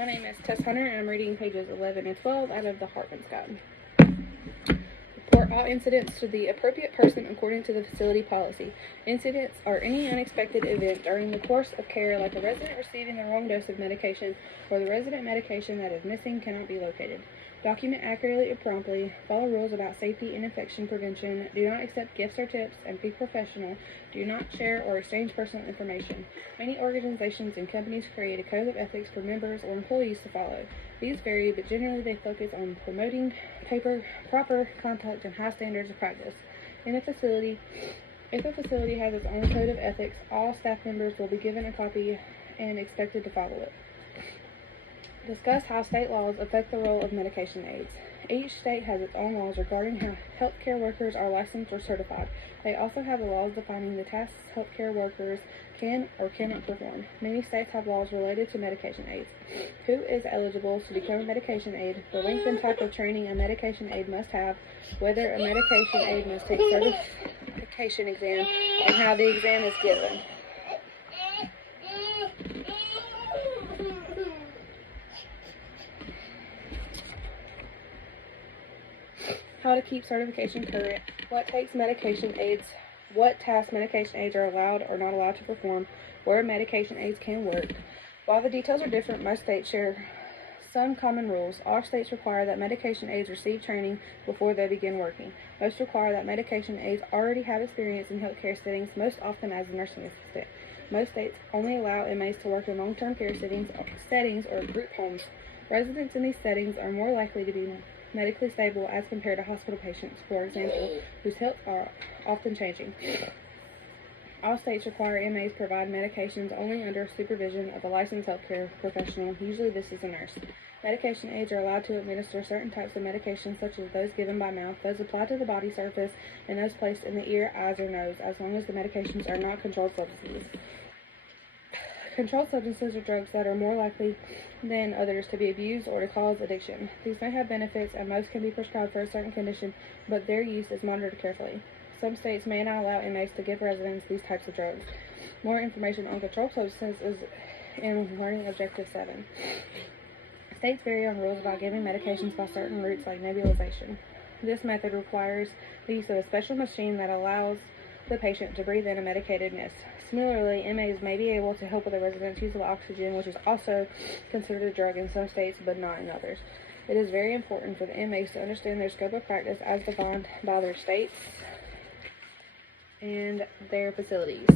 My name is Tess Hunter, and I'm reading pages 11 and 12 out of the Hartmann Guide. Report all incidents to the appropriate person according to the facility policy. Incidents are any unexpected event during the course of care, like a resident receiving the wrong dose of medication or the resident medication that is missing cannot be located. Document accurately and promptly. Follow rules about safety and infection prevention. Do not accept gifts or tips, and be professional. Do not share or exchange personal information. Many organizations and companies create a code of ethics for members or employees to follow. These vary, but generally they focus on promoting proper conduct and high standards of practice. In a facility, if a facility has its own code of ethics, all staff members will be given a copy and expected to follow it. Discuss how state laws affect the role of medication aides. Each state has its own laws regarding how healthcare workers are licensed or certified. They also have the laws defining the tasks healthcare workers can or cannot perform. Many states have laws related to medication aides. Who is eligible to become a medication aide, the length and type of training a medication aide must have, whether a medication aide must take certification exam, and how the exam is given. How to keep certification current, what takes medication aides, what tasks medication aides are allowed or not allowed to perform, where medication aides can work. While the details are different, most states share some common rules. All states require that medication aides receive training before they begin working. Most require that medication aides already have experience in healthcare settings, most often as a nursing assistant. Most states only allow MAs to work in long-term care settings or group homes. Residents in these settings are more likely to be medically stable as compared to hospital patients, for example, whose health are often changing. All states require MAs provide medications only under supervision of a licensed healthcare professional. Usually this is a nurse. Medication aides are allowed to administer certain types of medications, such as those given by mouth, those applied to the body surface, and those placed in the ear, eyes, or nose, as long as the medications are not controlled substances. Controlled substances are drugs that are more likely than others to be abused or to cause addiction. These may have benefits, and most can be prescribed for a certain condition, but their use is monitored carefully. Some states may not allow MAs to give residents these types of drugs. More information on controlled substances is in Learning Objective 7. States vary on rules about giving medications by certain routes, like nebulization. This method requires the use of a special machine that allows the patient to breathe in a medicated mist. Similarly, MAs may be able to help with the resident's use of oxygen, which is also considered a drug in some states but not in others. It is very important for the MAs to understand their scope of practice as defined by their states and their facilities.